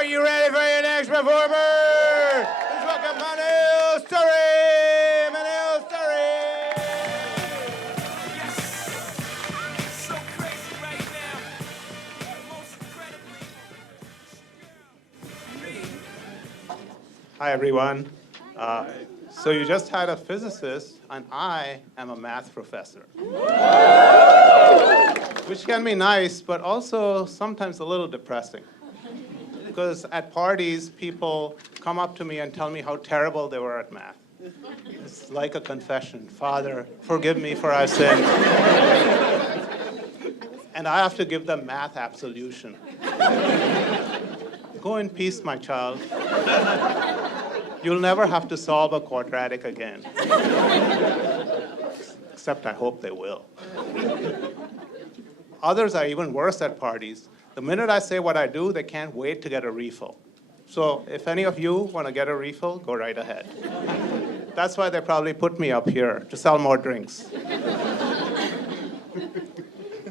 Are you ready for your next performer? Please welcome Manil Suri! Manil Suri! So crazy right now. Most incredibly. Hi, everyone. So you just had a physicist, and I am a math professor. Which can be nice, but also sometimes a little depressing. Because at parties, people come up to me and tell me how terrible they were at math. It's like a confession. Father, forgive me for our sins. And I have to give them math absolution. Go in peace, my child. You'll never have to solve a quadratic again. Except I hope they will. Others are even worse at parties. The minute I say what I do, they can't wait to get a refill. So if any of you want to get a refill, go right ahead. That's why they probably put me up here, to sell more drinks.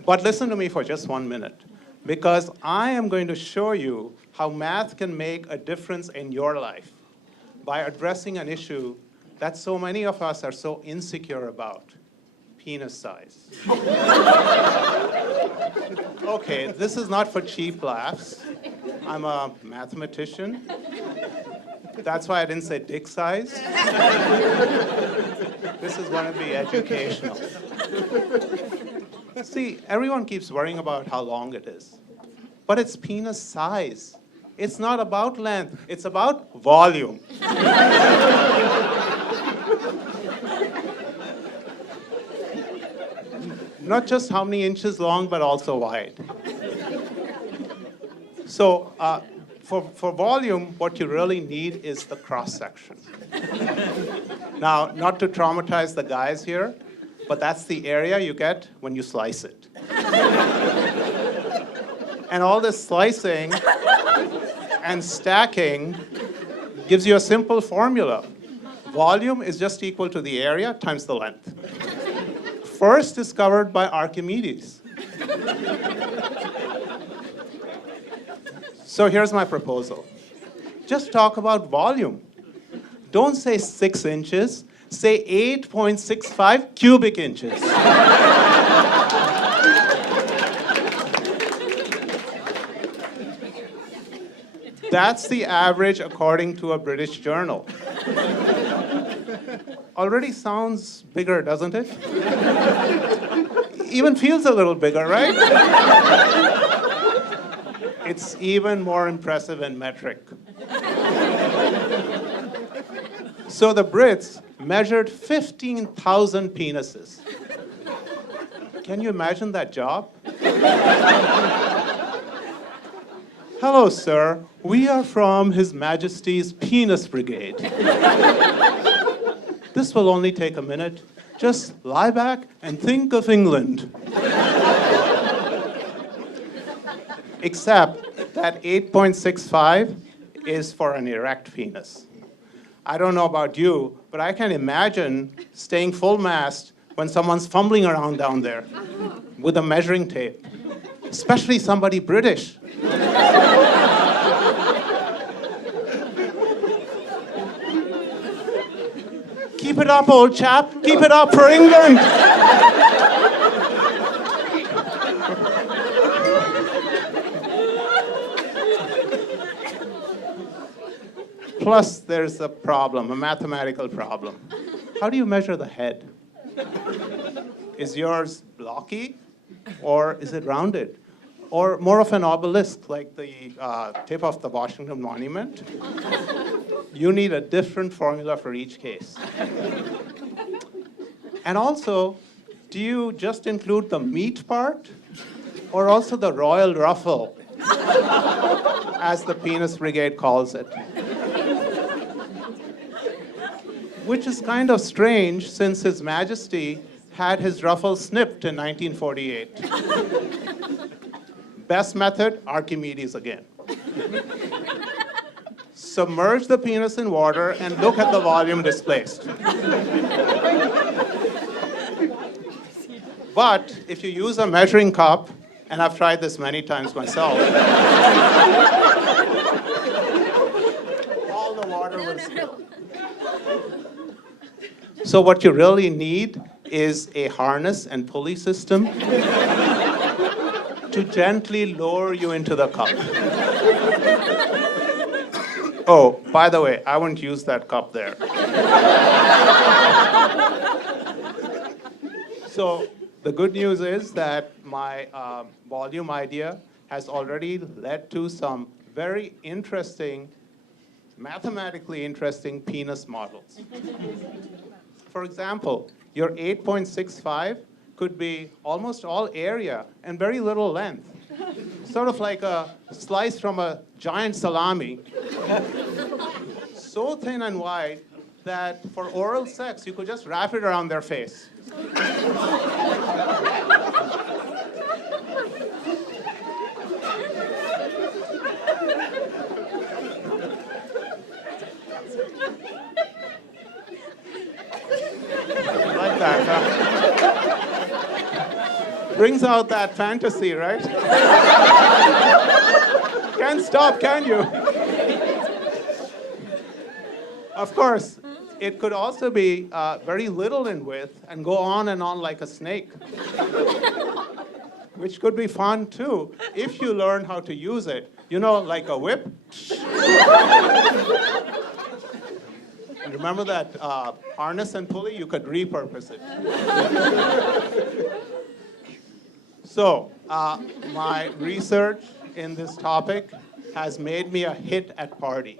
But listen to me for just 1 minute, because I am going to show you how math can make a difference in your life by addressing an issue that so many of us are so insecure about: penis size. Okay, this is not for cheap laughs. I'm a mathematician. That's why I didn't say dick size. This is going to be educational. See, everyone keeps worrying about how long it is. But it's penis size. It's not about length, it's about volume. Not just how many inches long, but also wide. So for volume, what you really need is the cross-section. Now, not to traumatize the guys here, but that's the area you get when you slice it. And all this slicing and stacking gives you a simple formula. Volume is just equal to the area times the length. First discovered by Archimedes. So here's my proposal. Just talk about volume. Don't say 6 inches, say 8.65 cubic inches. That's the average according to a British journal. Already sounds bigger, doesn't it? Even feels a little bigger, right? It's even more impressive in metric. So the Brits measured 15,000 penises. Can you imagine that job? Hello, sir. We are from His Majesty's Penis Brigade. This will only take a minute. Just lie back and think of England. Except that 8.65 is for an erect penis. I don't know about you, but I can imagine staying full mast when someone's fumbling around down there with a measuring tape, especially somebody British. Keep it up, old chap. Keep it up for England. Plus, there's a problem, a mathematical problem. How do you measure the head? Is yours blocky, or is it rounded? Or more of an obelisk, like the tip of the Washington Monument? You need a different formula for each case. And also, do you just include the meat part, or also the royal ruffle, as the Penis Brigade calls it? Which is kind of strange, since His Majesty had his ruffle snipped in 1948. Best method, Archimedes again. Submerge the penis in water and look at the volume displaced. But if you use a measuring cup, and I've tried this many times myself, water will spill. So what you really need is a harness and pulley system to gently lower you into the cup. Oh, by the way, I wouldn't use that cup there. So the good news is that my volume idea has already led to some very interesting, mathematically interesting penis models. For example, your 8.65 could be almost all area and very little length. Sort of like a slice from a giant salami. So thin and wide that for oral sex, you could just wrap it around their face. Like that, huh? Brings out that fantasy, right? Can't stop, can you? Of course, it could also be very little in width and go on and on like a snake, which could be fun too if you learn how to use it. You know, like a whip. And remember that harness and pulley? You could repurpose it. So, my research in this topic has made me a hit at parties.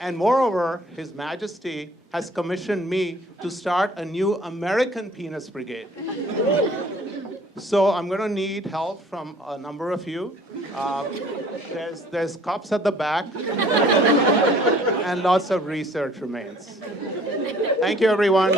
And moreover, His Majesty has commissioned me to start a new American penis brigade. So I'm going to need help from a number of you. There's cups at the back, and lots of research remains. Thank you, everyone.